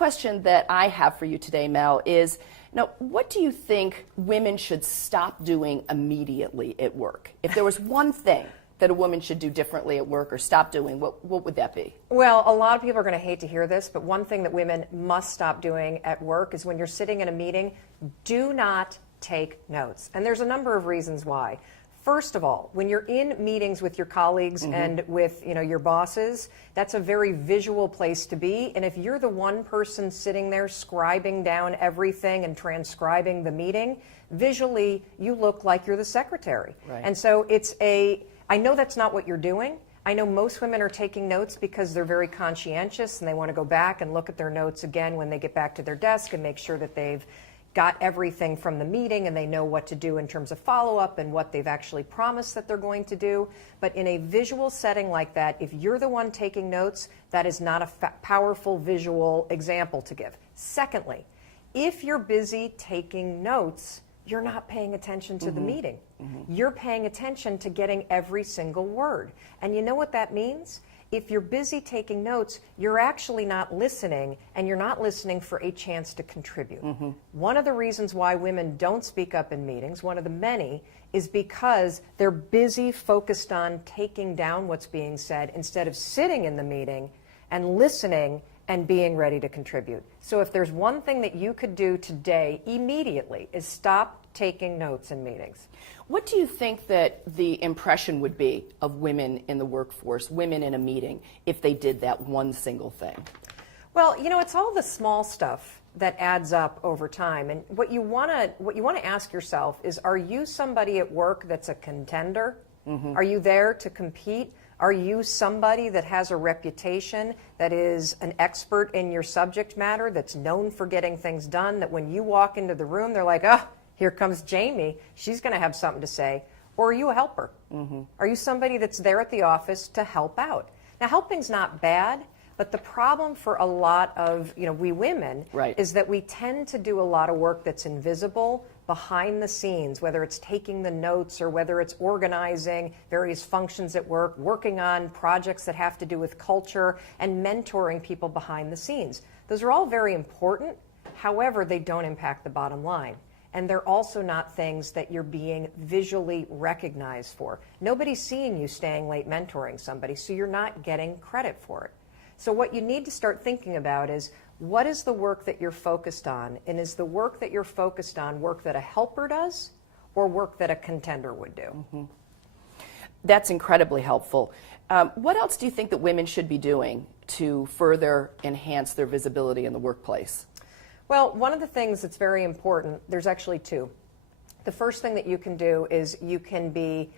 Question that I have for you today, Mel, is what do you think women should stop doing immediately at work? If there was one thing that a woman should do differently at work or stop doing, what would that be? Well, a lot of people are going to hate to hear this, but one thing that women must stop doing at work is when you're sitting in a meeting, do not take notes. And there's a number of reasons why. First of all, when you're in meetings with your colleagues and with your bosses, that's a very visual place to be. And if you're the one person sitting there scribing down everything and transcribing the meeting, visually you look like you're the secretary. Right. And so I know that's not what you're doing. I know most women are taking notes because they're very conscientious and they want to go back and look at their notes again when they get back to their desk and make sure that they've got everything from the meeting and they know what to do in terms of follow-up and what they've actually promised that they're going to do. But in a visual setting like that, if you're the one taking notes, that is not a powerful visual example to give. Secondly, if you're busy taking notes, you're not paying attention to the meeting. You're paying attention to getting every single word. And you know what that means? If you're busy taking notes, you're actually not listening, and you're not listening for a chance to contribute. One of the reasons why women don't speak up in meetings, one of the many, is because they're busy focused on taking down what's being said instead of sitting in the meeting and listening and being ready to contribute. So if there's one thing that you could do today immediately is stop taking notes in meetings. What do you think that the impression would be of women in the workforce, women in a meeting, if they did that one single thing? Well, it's all the small stuff that adds up over time. And what you want to ask yourself is, are you somebody at work that's a contender? Are you there to compete? Are you somebody that has a reputation, that is an expert in your subject matter, that's known for getting things done, that when you walk into the room, they're like, oh, here comes Jamie. She's going to have something to say. Or are you a helper? Are you somebody that's there at the office to help out? Now, helping's not bad, but the problem for a lot of we women is that we tend to do a lot of work that's invisible behind the scenes, whether it's taking the notes or whether it's organizing various functions at work, working on projects that have to do with culture, and mentoring people behind the scenes. Those are all very important. However, they don't impact the bottom line. And they're also not things that you're being visually recognized for. Nobody's seeing you staying late mentoring somebody, so you're not getting credit for it. So what you need to start thinking about is, what is the work that you're focused on? And is the work that you're focused on work that a helper does or work that a contender would do? That's incredibly helpful. What else do you think that women should be doing to further enhance their visibility in the workplace? Well, one of the things that's very important, there's actually two. The first thing that you can do is you can be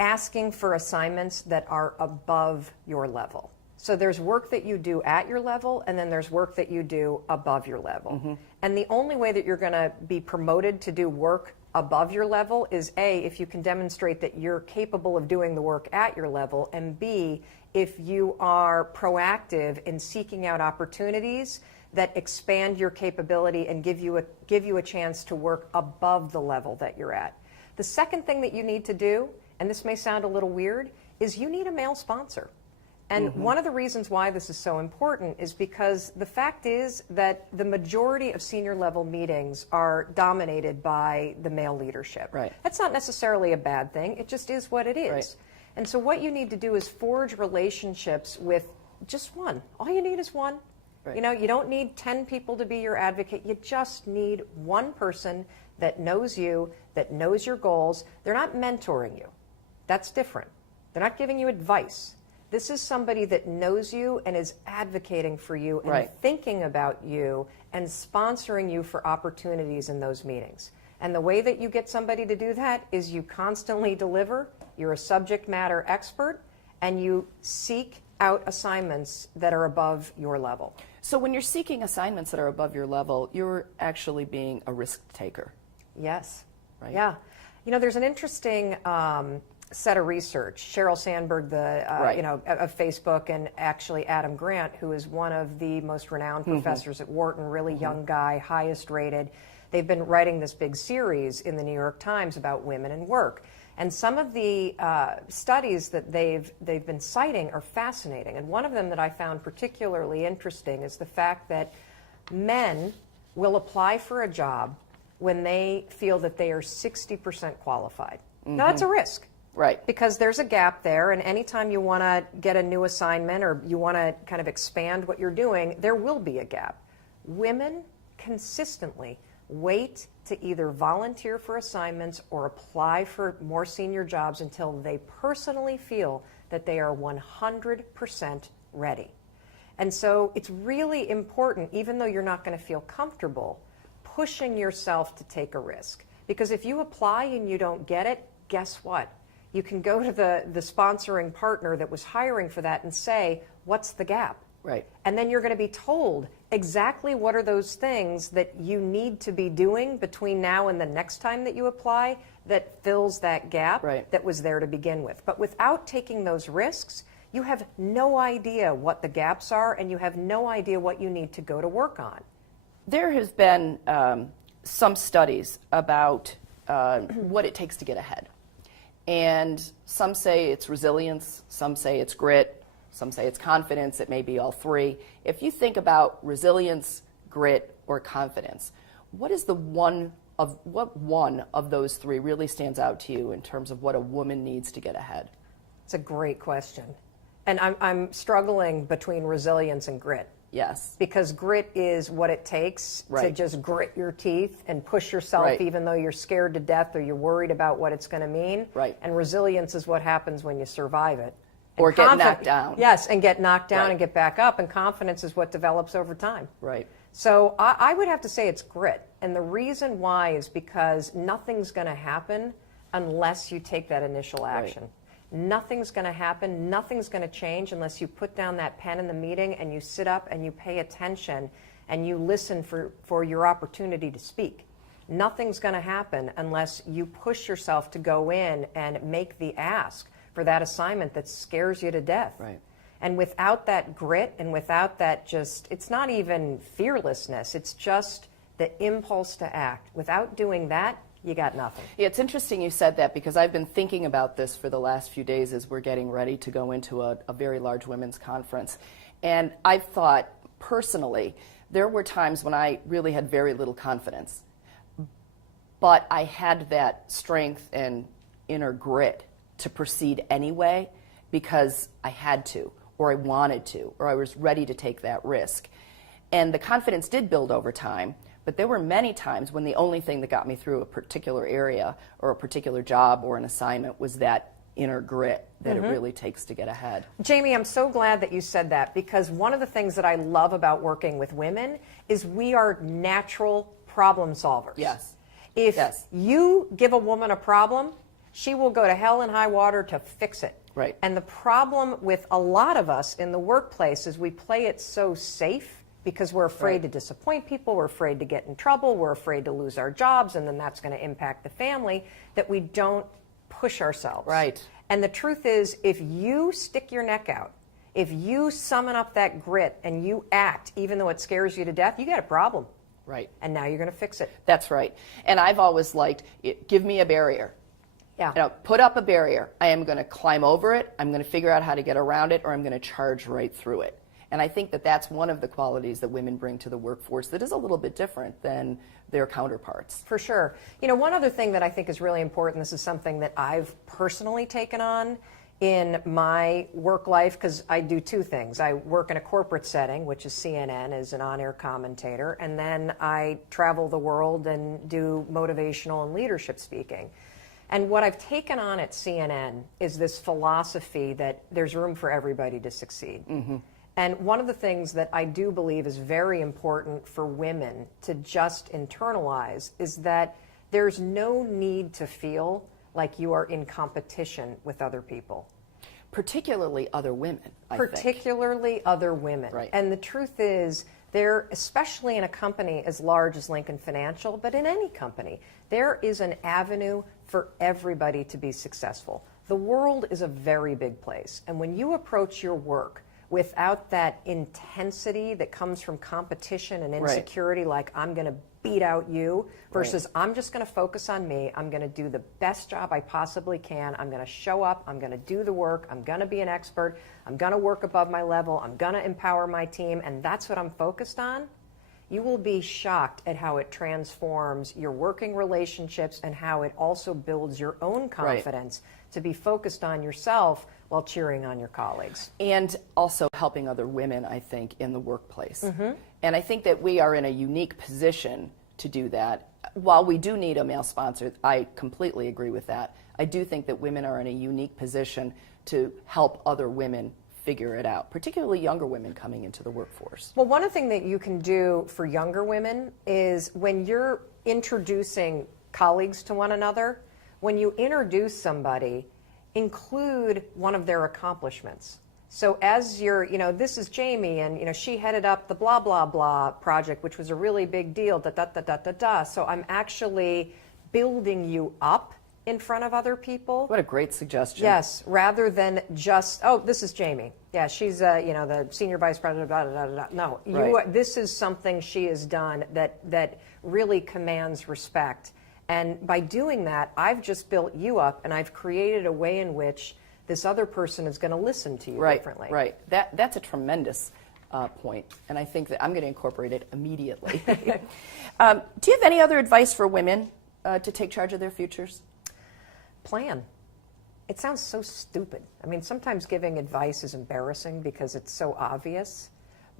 asking for assignments that are above your level. So there's work that you do at your level, and then there's work that you do above your level. And the only way that you're going to be promoted to do work above your level is A, if you can demonstrate that you're capable of doing the work at your level, and B, if you are proactive in seeking out opportunities that expand your capability and give you a chance to work above the level that you're at. The second thing that you need to do, and this may sound a little weird, is you need a male sponsor. And one of the reasons why this is so important is because the fact is that the majority of senior level meetings are dominated by the male leadership. Right. That's not necessarily a bad thing. It just is what it is. Right. And so what you need to do is forge relationships with just one. All you need is one. Right. You don't need 10 people to be your advocate. You just need one person that knows you, that knows your goals. They're not mentoring you. That's different. They're not giving you advice. This is somebody that knows you and is advocating for you and thinking about you and sponsoring you for opportunities in those meetings. And the way that you get somebody to do that is you constantly deliver, you're a subject matter expert, and you seek out assignments that are above your level. So when you're seeking assignments that are above your level, you're actually being a risk taker. Yes. Right? Yeah. There's an interesting set of research. Sheryl Sandberg, of Facebook, and actually Adam Grant, who is one of the most renowned professors at Wharton, really young guy, highest rated. They've been writing this big series in the New York Times about women and work. And some of the studies that they've been citing are fascinating. And one of them that I found particularly interesting is the fact that men will apply for a job when they feel that they are 60% qualified. Now, that's a risk. Right. Because there's a gap there, and anytime you want to get a new assignment or you want to kind of expand what you're doing, there will be a gap. Women consistently wait to either volunteer for assignments or apply for more senior jobs until they personally feel that they are 100% ready. And so it's really important, even though you're not going to feel comfortable, pushing yourself to take a risk. Because if you apply and you don't get it, guess what? You can go to the sponsoring partner that was hiring for that and say, what's the gap? Right. And then you're going to be told exactly what are those things that you need to be doing between now and the next time that you apply that fills that gap that was there to begin with. But without taking those risks, you have no idea what the gaps are, and you have no idea what you need to go to work on. There has been some studies about what it takes to get ahead. And some say it's resilience, some say it's grit, some say it's confidence, it may be all three. If you think about resilience, grit, or confidence, what one of those three really stands out to you in terms of what a woman needs to get ahead? It's a great question. And I'm struggling between resilience and grit. Yes. Because grit is what it takes to just grit your teeth and push yourself even though you're scared to death or you're worried about what it's going to mean. Right. And resilience is what happens when you survive it. Or get knocked down. Yes, and get knocked down and get back up. And confidence is what develops over time. Right. So I would have to say it's grit. And the reason why is because nothing's going to happen unless you take that initial action. Right. Nothing's going to happen, nothing's going to change unless you put down that pen in the meeting and you sit up and you pay attention and you listen for your opportunity to speak. Nothing's going to happen unless you push yourself to go in and make the ask for that assignment that scares you to death. Right. And without that grit and without that it's not even fearlessness, it's just the impulse to act. Without doing that, you got nothing. Yeah, it's interesting you said that because I've been thinking about this for the last few days as we're getting ready to go into a very large women's conference. And I've thought, personally, there were times when I really had very little confidence. But I had that strength and inner grit to proceed anyway because I had to, or I wanted to, or I was ready to take that risk. And the confidence did build over time. But there were many times when the only thing that got me through a particular area or a particular job or an assignment was that inner grit that it really takes to get ahead. Jamie, I'm so glad that you said that because one of the things that I love about working with women is we are natural problem solvers. Yes. If you give a woman a problem, she will go to hell and high water to fix it. Right. And the problem with a lot of us in the workplace is we play it so safe because we're afraid to disappoint people, we're afraid to get in trouble, we're afraid to lose our jobs, and then that's going to impact the family, that we don't push ourselves. Right. And the truth is, if you stick your neck out, if you summon up that grit and you act, even though it scares you to death, you got a problem. Right. And now you're going to fix it. That's right. And I've always liked, give me a barrier. Yeah. You know, put up a barrier. I am going to climb over it, I'm going to figure out how to get around it, or I'm going to charge right through it. And I think that that's one of the qualities that women bring to the workforce that is a little bit different than their counterparts. For sure. You know, one other thing that I think is really important, this is something that I've personally taken on in my work life, because I do two things. I work in a corporate setting, which is CNN, as an on-air commentator, and then I travel the world and do motivational and leadership speaking. And what I've taken on at CNN is this philosophy that there's room for everybody to succeed. And one of the things that I do believe is very important for women to just internalize is that there's no need to feel like you are in competition with other people. Particularly other women, I think. Particularly other women. Right. And the truth is, there, especially in a company as large as Lincoln Financial, but in any company, there is an avenue for everybody to be successful. The world is a very big place. And when you approach your work without that intensity that comes from competition and insecurity, like I'm going to beat out you, versus I'm just going to focus on me. I'm going to do the best job I possibly can. I'm going to show up. I'm going to do the work. I'm going to be an expert. I'm going to work above my level. I'm going to empower my team, and that's what I'm focused on. You will be shocked at how it transforms your working relationships and how it also builds your own confidence to be focused on yourself while cheering on your colleagues. And also helping other women, I think, in the workplace. And I think that we are in a unique position to do that. While we do need a male sponsor, I completely agree with that. I do think that women are in a unique position to help other women figure it out, particularly younger women coming into the workforce. Well, one thing that you can do for younger women is when you're introducing colleagues to one another, when you introduce somebody, include one of their accomplishments. So as you're, this is Jamie, and she headed up the blah blah blah project, which was a really big deal. Da da da da da da. So I'm actually building you up in front of other people. What a great suggestion. Yes, rather than just, oh, this is Jamie. Yeah, she's the senior vice president. Blah, blah, blah, blah. No, this is something she has done that really commands respect. And by doing that, I've just built you up, and I've created a way in which this other person is going to listen to you differently. Right. That's a tremendous point, and I think that I'm going to incorporate it immediately. Do you have any other advice for women to take charge of their futures? Plan. It sounds so stupid. I mean, sometimes giving advice is embarrassing because it's so obvious,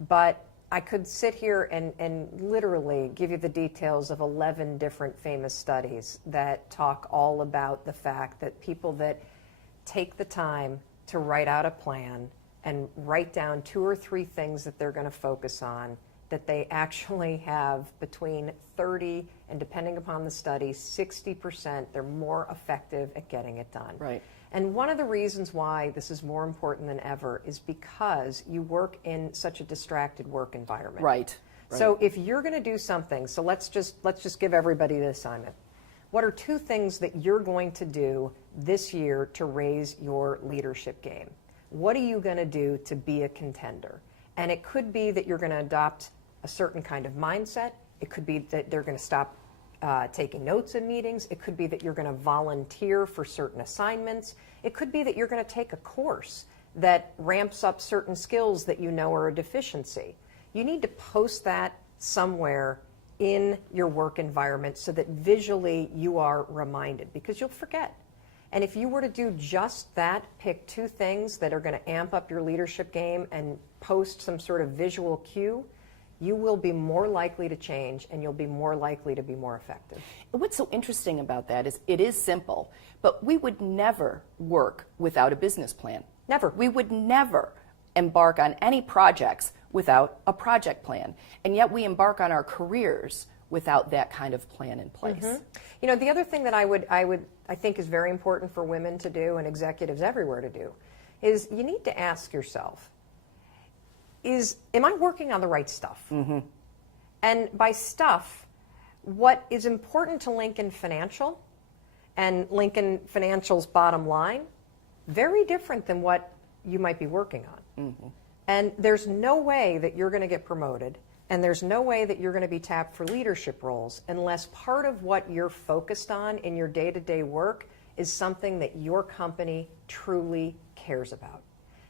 but I could sit here and literally give you the details of 11 different famous studies that talk all about the fact that people that take the time to write out a plan and write down 2 or 3 things that they're going to focus on, that they actually have between 30 and, depending upon the study, 60%, they're more effective at getting it done. Right. And one of the reasons why this is more important than ever is because you work in such a distracted work environment. Right. So if you're going to do something, so let's just give everybody the assignment. What are 2 things that you're going to do this year to raise your leadership game? What are you going to do to be a contender? And it could be that you're going to adopt a certain kind of mindset. It could be that they're going to stop taking notes in meetings. It could be that you're going to volunteer for certain assignments. It could be that you're going to take a course that ramps up certain skills that you know are a deficiency. You need to post that somewhere in your work environment so that visually you are reminded, because you'll forget. And if you were to do just that, pick 2 things that are going to amp up your leadership game and post some sort of visual cue, you will be more likely to change, and you'll be more likely to be more effective. What's so interesting about that is it is simple, but we would never work without a business plan. Never. We would never embark on any projects without a project plan. And yet we embark on our careers without that kind of plan in place. The other thing that I think is very important for women to do, and executives everywhere to do, is you need to ask yourself, am I working on the right stuff? And by stuff, what is important to Lincoln Financial and Lincoln Financial's bottom line, very different than what you might be working on. And there's no way that you're going to get promoted, and there's no way that you're going to be tapped for leadership roles unless part of what you're focused on in your day-to-day work is something that your company truly cares about.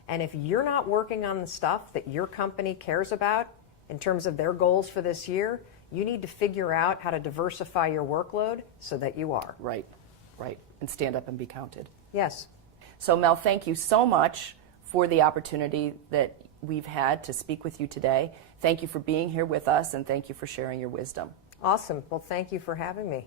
And if you're not working on the stuff that your company cares about in terms of their goals for this year, you need to figure out how to diversify your workload so that you are. Right. And stand up and be counted. Yes. So Mel, thank you so much for the opportunity that we've had to speak with you today. Thank you for being here with us, and thank you for sharing your wisdom. Awesome. Well, thank you for having me.